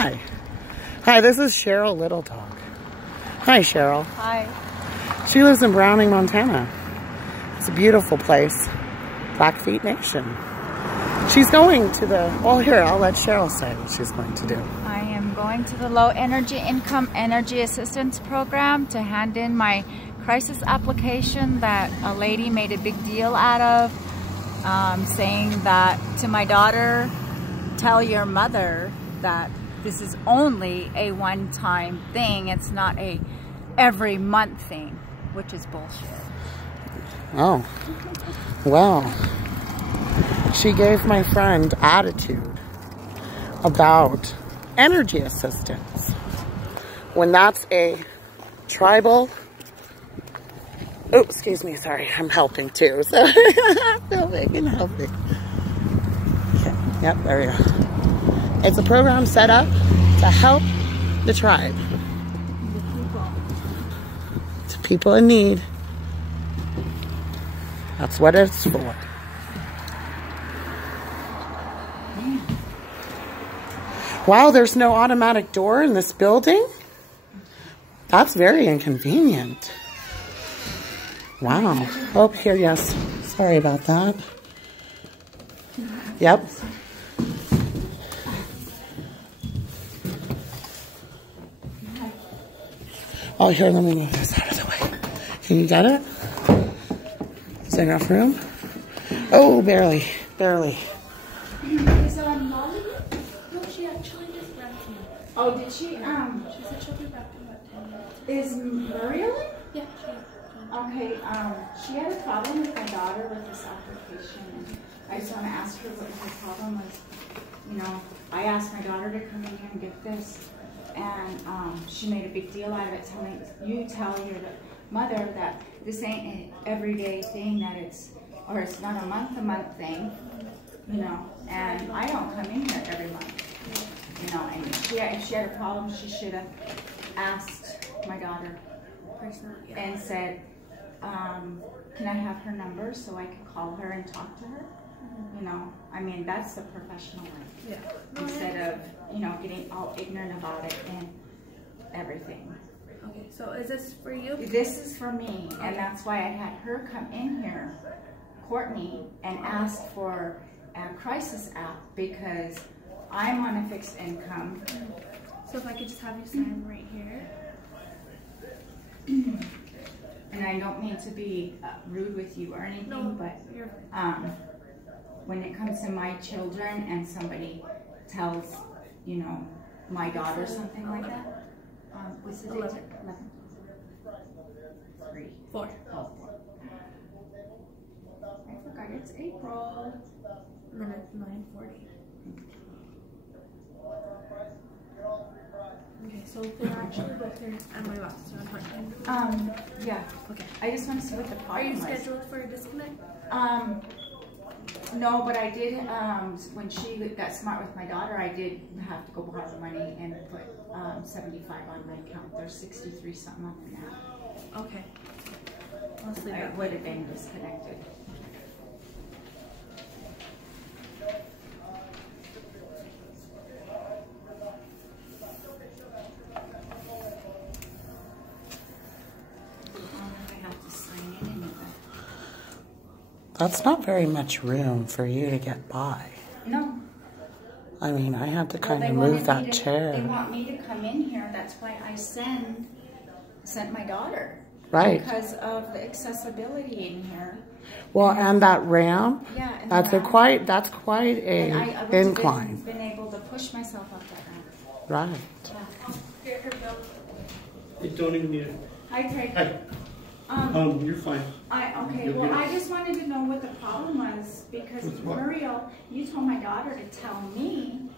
Hi. Hi, this is Cheryl Little Dog. Hi, Cheryl. Hi. She lives in Browning, Montana. It's a beautiful place. Blackfeet Nation. She's going to the, well, here, I'll let Cheryl say what she's going to do. I am going to the Low Energy Income Energy Assistance Program to hand in my crisis application that a lady made a big deal out of, saying that to my daughter, tell your mother that this is only a one-time thing. It's not a every month thing, which is bullshit. Oh, well, she gave my friend attitude about energy assistance when that's a tribal, oh, excuse me, sorry, I'm helping too, so I'm filming and helping. Okay, yep, there we go. It's a program set up to help the tribe. To people in need. That's what it's for. Wow, there's no automatic door in this building? That's very inconvenient. Wow. Oh, here, yes. Sorry about that. Yep. Oh, here, let me move this out of the way. Can you get it? Is there enough room? Oh, barely. Barely. Is Molly? No, she actually just left me. Oh, did she? She said she'll be back in about 10 minutes. Is Muriel? Yeah, Okay, she had a problem with my daughter with this application. And I just want to ask her what her problem was. You know, I asked my daughter to come in here and get this. And she made a big deal out of it, telling you tell your mother that this ain't an everyday thing, that it's, or it's not a month-to-month thing, you know. And I don't come in here every month, you know. And if she had a problem, she should have asked my daughter and said, can I have her number so I could call her and talk to her? You know, I mean, that's the professional way. Yeah. Instead of, you know, getting all ignorant about it and everything. Okay, so is this for you? This is for me, and that's why I had her come in here, Courtney, and ask for a crisis app because I'm on a fixed income. So if I could just have you sign right here. And I don't mean to be rude with you or anything, No, but you're when it comes to my children and somebody tells, you know, my daughter something like that, what's the date? 11. 3. 4. Oh, 4. I forgot it's April. And then it's 9:40. Okay, so they're actually both here at my office around part-time. Yeah. Okay. I just want to see what the Are problem you was. scheduled for a disconnect? No, but I did, when she got smart with my daughter, I did have to go borrow money and put 75 on my account. There's 63 something up in that. Okay. Let's leave I that. would have been disconnected. I have to sign in anyway. That's not very much room for you to get by. No. I mean, I had to Well, kind they of wanted move that me to- chair. They want me to come in here. That's why I sent my daughter. Right. Because of the accessibility in here. Well, and that ramp, Yeah. And that's the quite a And I wouldn't incline. have been able to push myself up that ramp. Right. Yeah. Get her bill. You don't even need it. Hi, Craig. Hi. You're fine. Okay, You'll well, get it. I just wanted to know what the problem was because With what? Muriel, you told my daughter to tell me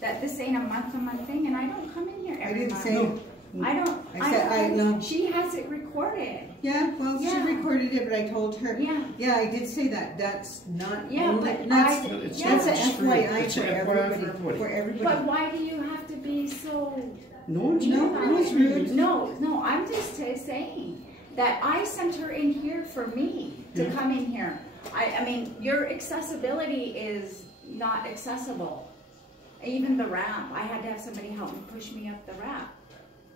that this ain't a month-to-month thing, and I don't come in here I every didn't month. say. I don't. I said I no. She has it recorded. Yeah, well, Yeah. she recorded it, but I told her. Yeah. Yeah, I did say that. That's not. Yeah, only, but that's, I- It's yeah. that's an it's free. FYI It's for a FYI everybody. for everybody. For everybody. But why do you have to be so? No, it's No, not. no, it's rude. No, I'm just saying that I sent her in here for me to Yeah. come in here. I mean, your accessibility is not accessible. even the ramp, I had to have somebody help me push me up the ramp.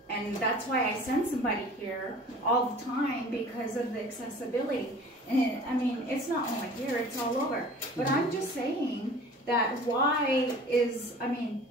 And that's why I send somebody here all the time, because of the accessibility. And I mean, it's not only here, it's all over. But I'm just saying that I mean,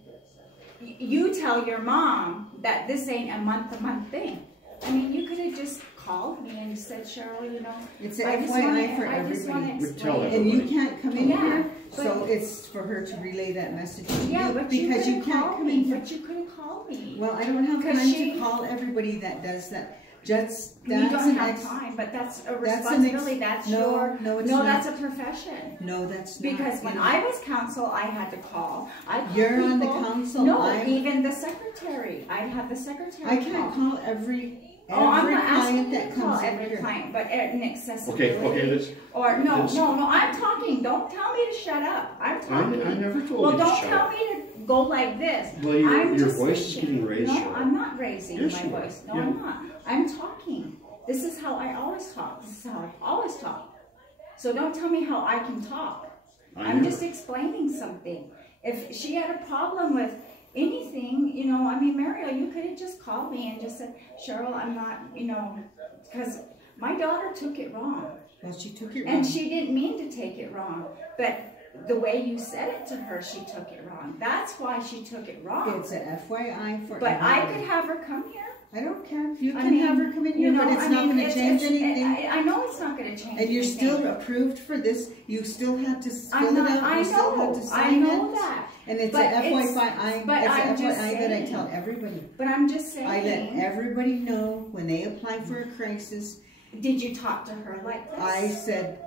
you tell your mom that this ain't a month-to-month thing. I mean, you could have just called me and said, Cheryl, you know, It's an FYI for I just want to everybody. explain. And you can't come in Yeah, here, but- so it's for her to relay that message to Yeah, you. but you Because you couldn't can't call come me. in here. But you couldn't call me. Well, I don't have 'Cause time she- to call everybody that does that. Just, You that's don't an have ex- time, but that's a that's an responsibility. That's no, your no, it's not. that's a profession. No, that's not. Because when You- I was counsel, I had to call. I called You're on the people. council. No, even the secretary. I'd have the secretary. I can't call every I'm not asking client you that to call comes in every here. client, but an accessibility. Okay, let's. Or no, let's- no, I'm talking. Don't tell me to shut up. I'm talking. I never told Well, you to don't shut tell up. me to go like this. Well, your I'm just voice is speaking. getting raised, No, Cheryl. I'm not raising Yes, my you are. voice. No, Yeah. I'm not. I'm talking. This is how I always talk. This is how I always talk. So don't tell me how I can talk. I'm know. just explaining something. If she had a problem with anything, you know, I mean, Mario, you could have just called me and just said, Cheryl, I'm not, you know, because my daughter took it wrong. Well, she took it wrong. And she didn't mean to take it wrong. But the way you said it to her, she took it wrong. That's why she took it wrong. It's an FYI for But I everybody. could have her come here. I don't care. You I can mean, have her come in you here, know, but it's I not mean, going to change anything. I know it's not going to change And you're anything. still approved for this. You still have to fill I'm it not, out. I You still have know, to I sign know it. that. And it's But an it's- FYI. but It's I'm an just FYI that I saying. tell everybody. But I'm just saying. I let everybody know when they apply for a crisis. Did you talk to her like this? I said,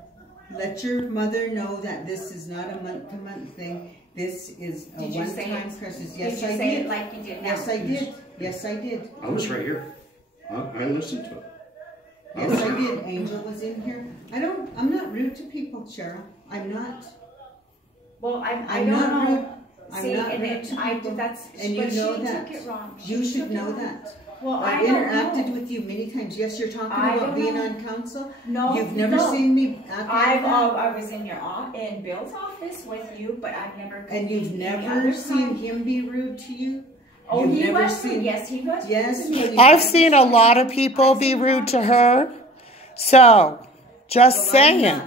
let your mother know that this is not a month-to-month thing. This is a Did you say one-time it? crisis. Did Yes, you I say did. it like you did now? Yes, I did. Yes, I did. I was right here. I listened to it. Yes, I did. Angel was in here. I'm not rude to people, Cheryl. I'm not. Well, I I'm don't not know. rude. I'm See, not and rude it, to I people. that's And you but know she that. took it wrong. You She should took it know wrong. that. Well, I've I don't interacted know. with you many times. Yes, you're talking I about don't being know. on council. No, You've never no. seen me act like that. I was in in Bill's office with you, but I've never. And you've been any never other seen time. him be rude to you? Oh, You've he never was rude. seen- Yes, he was. rude Yes, to me. well, you- I've seen a lot of people be rude to her. So, just saying.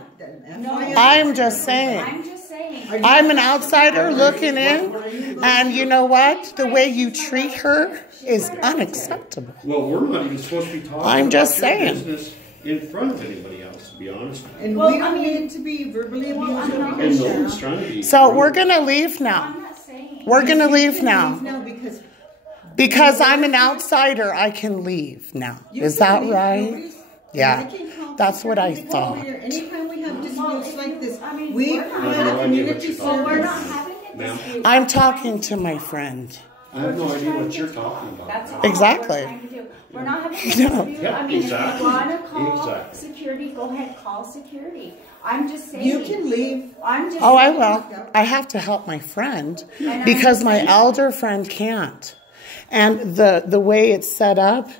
I'm just saying. I'm just saying. I'm an outsider looking in, and you know what? The way you treat her is unacceptable. Well, we're not even supposed to be talking I'm just about your saying. business in front of anybody else, to be honest. And Well, we don't I mean- need to be verbally Well, abused I'm over not- here, And no one's Cheryl. trying to be. So, rude. we're going to leave now. I'm not saying. We're going to You leave can now. leave now Because I'm an outsider, I can leave now. you Is can that leave. right? Nobody's- Yeah. I can call That's what I security to come over thought. here. Anytime we have Well, disputes if like you- this, I mean, we we're not have having- a community I Well, know we're service. not having a Ma'am? dispute. I'm talking to my friend. I have no We're idea trying what to you're talk. talking about. That's all Exactly. we're trying to do. We're not having a dispute. Yeah, I mean, exactly. if you want to call Exactly. security, go ahead, call security. I'm just saying. You can leave. I'm just Oh, I saying. will. I have to help my friend And because I'm my saying- elder friend can't. And the way it's set up,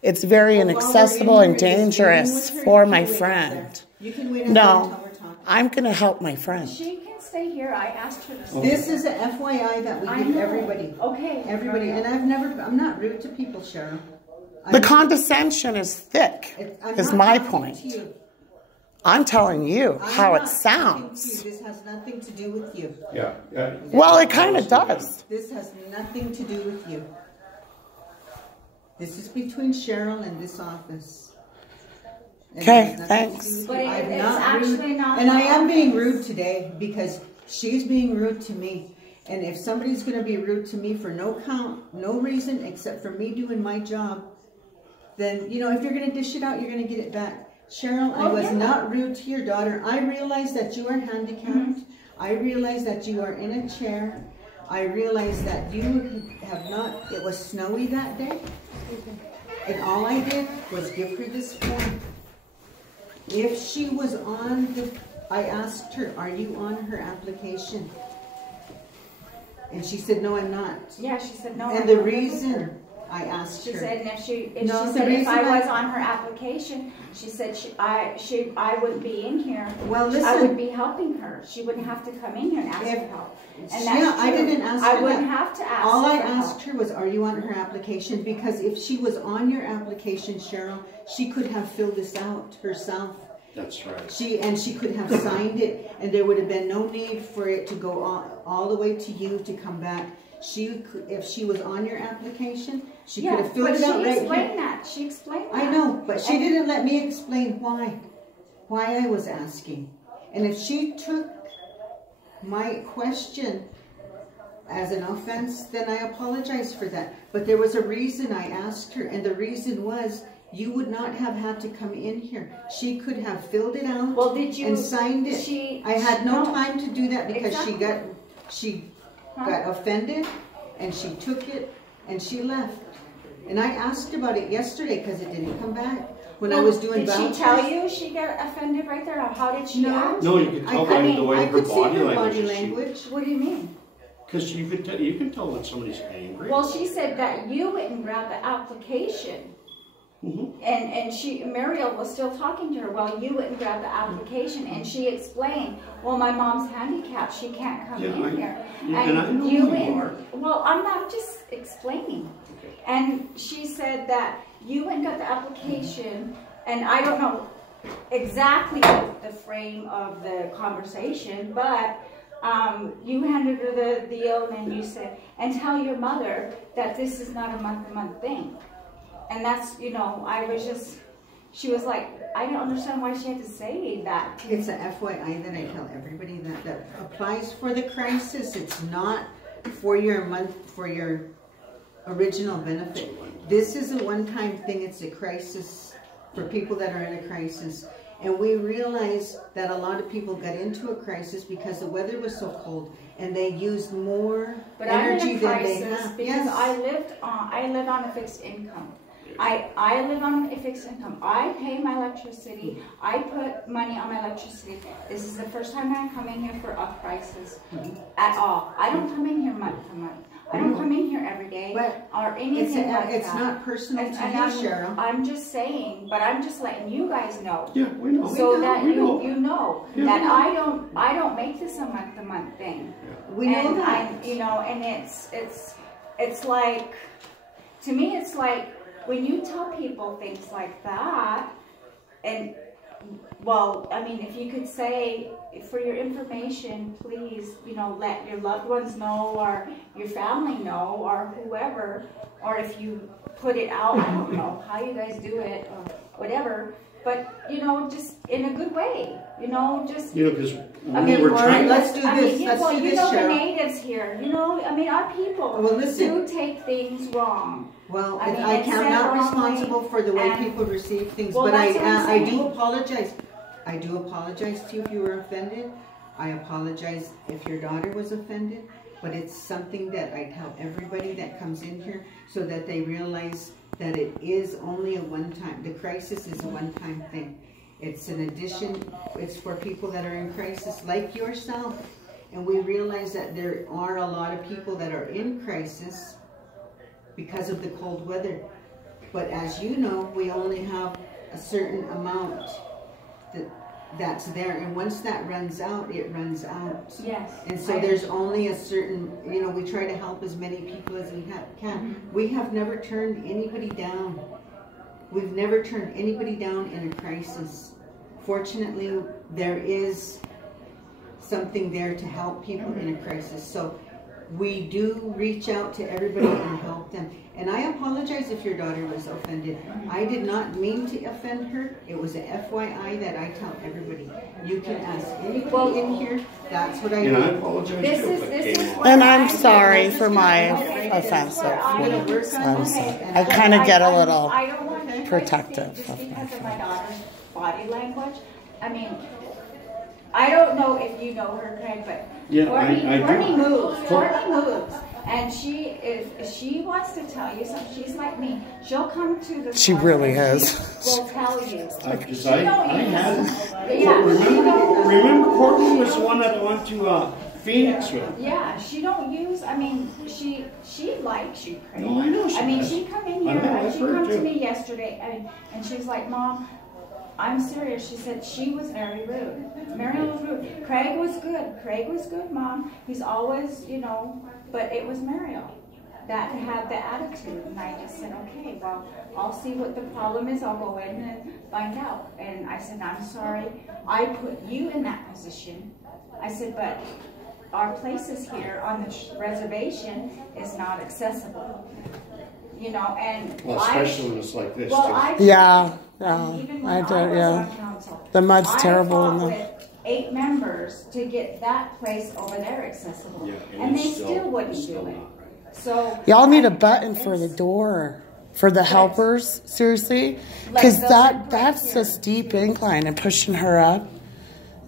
it's very While we're inaccessible in and here, just dangerous dealing with her, for you my can wait out friend. there. You can wait out there No, until we're talking. I'm going to help my friend. She can stay here. I asked her to stay. This is an FYI that we I give know. everybody. Okay. Everybody. And I'm not rude to people, Cheryl. The condescension is thick, I'm is not my talking point. to you. I'm telling you I'm how not it talking to sounds. you. This has nothing to do with you. Yeah. Yeah. Well, it kind of does. This has nothing to do with you. This is between Cheryl and this office. It Okay, has nothing to thanks. do with But you. I'm it's not actually rude. not And the I am being office. rude today because she's being rude to me. And if somebody's going to be rude to me for no reason except for me doing my job, then, you know, if you're going to dish it out, you're going to get it back. Cheryl, I Oh, was yeah. not rude to your daughter. I realize that you are handicapped. I realize that you are in a chair. I realize that you have not, it was snowy that day. And all I did was give her this form. If she was on I asked her, are you on her application? And she said, no, I'm not. Yeah, she said no. And I'm the not with her. reason I asked She her. said, and if she No, the said if I reason was on her application, she said I wouldn't be in here. Well, listen. I would be helping her. She wouldn't have to come in here and ask for help. And that's Yeah, I true. didn't ask her I wouldn't that. have to ask All I for asked help. her was, are you on her application? Because if she was on your application, Cheryl, she could have filled this out herself. That's right. She could have signed it, and there would have been no need for it to go all the way to you to come back. If she was on your application, she could have filled it out right here. She explained that. She explained that. I know, but she didn't let me explain why I was asking. And if she took my question as an offense, then I apologize for that. But there was a reason I asked her, and the reason was you would not have had to come in here. She could have filled it out and signed it. I had no time to do that because she got offended, and she took it, and she left. And I asked about it yesterday because it didn't come back. When I was doing vouchers. Did she tell you she got offended right there? Or how did she act? No, you could tell by the way her body language. What do you mean? Because you can tell when somebody's angry. Well, she said that you went and grabbed the application. Mm-hmm. And Muriel was still talking to her. Well, you went and grabbed the application, and she explained, well, my mom's handicapped. She can't come in here. And I know you are. Well, I'm just explaining. Okay. And she said that you went and got the application, and I don't know exactly the frame of the conversation, but you handed her the deal, and you said, and tell your mother that this is not a month-to-month thing. And that's, I was just, she was like, I don't understand why she had to say that. It's a FYI that I tell everybody that applies for the crisis. It's not for your original benefit. This is a one-time thing. It's a crisis for people that are in a crisis. And we realize that a lot of people got into a crisis because the weather was so cold, and they used more energy than they have. Because I live on a fixed income. I live on a fixed income. I pay my electricity. I put money on my electricity. This is the first time I come in here for a crisis at all. I don't come in here month to month. I don't come in here every day or anything like that. It's not personal to you, Cheryl. I'm just saying, but I'm just letting you guys know. Yeah, we know. So that you know that I don't make this a month to month thing. We know that. And it's like, to me, it's like when you tell people things like that, and well, I mean, if you could say, for your information, please, let your loved ones know, or your family know, or whoever, or if you put it out, I don't know how you guys do it, or whatever, but, just in a good way, just... because we're trying... Let's do this, Cheryl. The natives here, our people do take things wrong. Well, I'm not responsible for the way people receive things, but I do apologize. I do apologize to you if you were offended. I apologize if your daughter was offended, but it's something that I tell everybody that comes in here so that they realize that it is only a one-time. The crisis is a one-time thing. It's an addition. It's for people that are in crisis like yourself. And we realize that there are a lot of people that are in crisis because of the cold weather. But as you know, we only have a certain amount that's there, and once that runs out, it runs out. Yes. And so there's only a certain, we try to help as many people as we can. We have never turned anybody down. We've never turned anybody down in a crisis. Fortunately, there is something there to help people in a crisis. So we do reach out to everybody and help them. And I apologize if your daughter was offended. I did not mean to offend her. It was a FYI that I tell everybody. You can ask anybody in here. That's what I do. And I apologize too. And I'm sorry for my offensive words. I kind of get a little protective just of because of my my daughter's body language. I mean, I don't know if you know her, Craig, but Courtney moves. And if she wants to tell you something, she's like me. She'll come to the... She really is. Will tell you. Because I had... Remember Courtney was the one that went to Phoenix with? Yeah, she don't use... I mean, she likes you, Craig. No, I know she I mean, does. she come in I here, know, and I've she heard come to too. me yesterday, and she's like, Mom, I'm serious. She said she was very rude. Mariel was rude. Craig was good. Craig was good, Mom. He's always, you know, but it was Mariel that had the attitude. And I just said, okay, well, I'll see what the problem is. I'll go in and find out. And I said, I'm sorry. I put you in that position. I said, but our places here on the reservation is not accessible. You know, and Well, especially when it's like this, well, too. I Yeah, even when I do, was yeah. on council, The mud's I terrible fought in the- with 8 members to get that place over there accessible, Yeah, and they it's still wouldn't still do it. not right. So Y'all need a button for the door for the helpers, seriously, because that's a steep incline and pushing her up.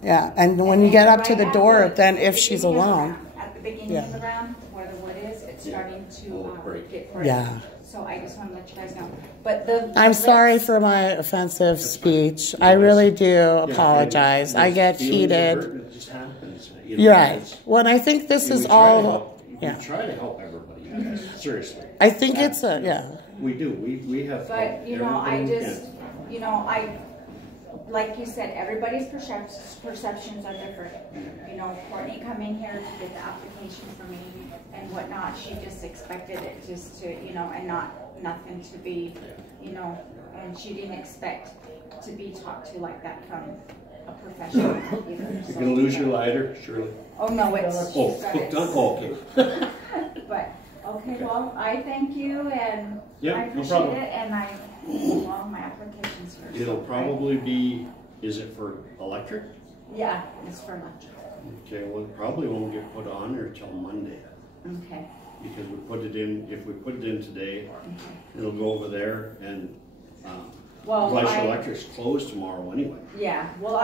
Yeah, and when you get up to the door, then if she's alone. At the beginning of the round, where the wood is, it's starting to get break. Yeah. So I just want to let you guys know. But the I'm sorry for my offensive speech. I really do apologize. I get heated. It just happens. You know, You're right. it's- Well, I think this we is try to all, help- yeah. We try to help everybody, guys. Seriously. I think it's a, yeah. We do. We have. But, helped you know, I everybody we just, can. you know, like you said, everybody's perceptions are different. You know, Courtney come in here to get the application for me and whatnot. She just expected it just to, you know, and nothing to be, you know, and she didn't expect to be talked to like that from a professional either. You're So, gonna lose your lighter, Shirley. oh, no, it's, Oh, she's got hooked it. on. Oh, okay. But, okay, well, I thank you and Yeah, I no appreciate problem. it, and well, my application's here. It'll so, probably be. Is it for electric? yeah, it's for lunch. Okay. Well, it probably won't get put on there till Monday. Okay. Because we put it in, if we put it in today, it'll go over there and, Well, Glacier I- Electric's closed tomorrow anyway. Yeah, well,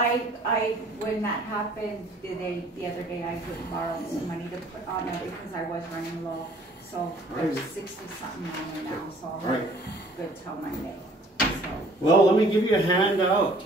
when that happened, the other day, I went and borrowed some money to put on there because I was running low. So there's 60-something on there now, so All I'm right. good till Monday. So, Well, let me give you a handout.